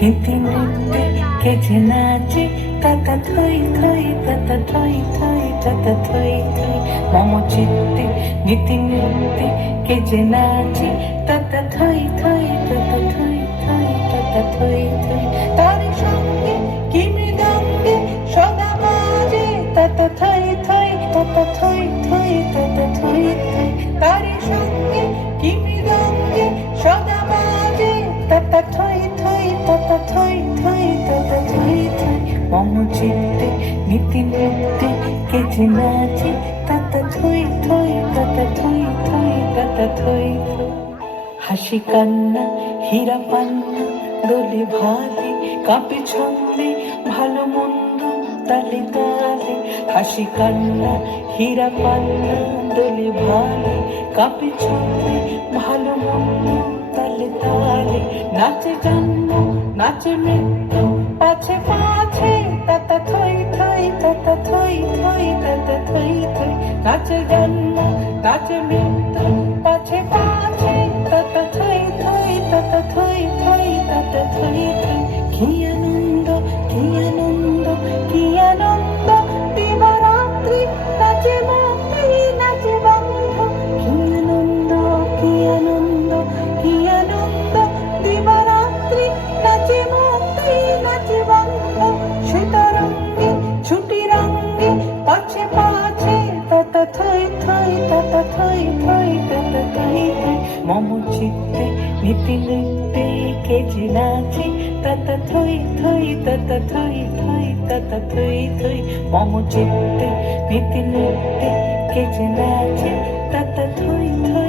নীতি নৃত্যে কেজে নাচে তাতা থই থই তাতা থই থই তাতা থই থই মম চিত্তে নীতি নৃত্যে কেজে নাচে তাতা থই থই তাতা থই থই তাতা থই থই তার সঙ্গে কি মৃদঙ্গে সদা বাজে তাতা থই থই তাতা থই থই তাতা থই থই তার সঙ্গে কি মৃদঙ্গে সদা বাজে তাতা থই থই তাতা থই থই তাতা থই থই মম চিত্তে নীতি নৃত্যে কেজে নাচে তাতা থই থই তাতা থই থই তাতা থই থই হাসি কান্না হীরা পান্না দোলে ভালে কাঁপে ছন্দে ভালো মন্দ তালে তালে হাসি কান্না হীরা পান্না দোলে ভালে কাঁপে ছন্দে ভালো মন্দ তালে তালে নাচে জন্ম নাচে মৃত্যু পাছে পাছে তাতা থই থই তাতা থই থই তাতা থই থই নাচে জন্ম নাচে মৃত্যু পাছে পাছে তাতা থই থই তাতা থই থই তাতা থই থই কি আনন্দ কি আনন্দ কি আনন্দ দিবারাত্রি নাচে মুক্তি নাচে বন্ধ কি আনন্দ কি আনন্দ কি আনন্দ দিবারাত্রি নাচে মুক্তি নাচে বন্ধ সীতারঙ্গে ছুটি রঙ্গে পাছে পাছে তাতা থই থই তাতা থই থই তাতা থই থই মম চিত্তে নীতি নৃত্যে কেজে নাচে তাতা থই থই তাতা থই থই তাতা থই থই মম চিত্তে নীতি নৃত্যে কেজে নাচে তাতা থই থই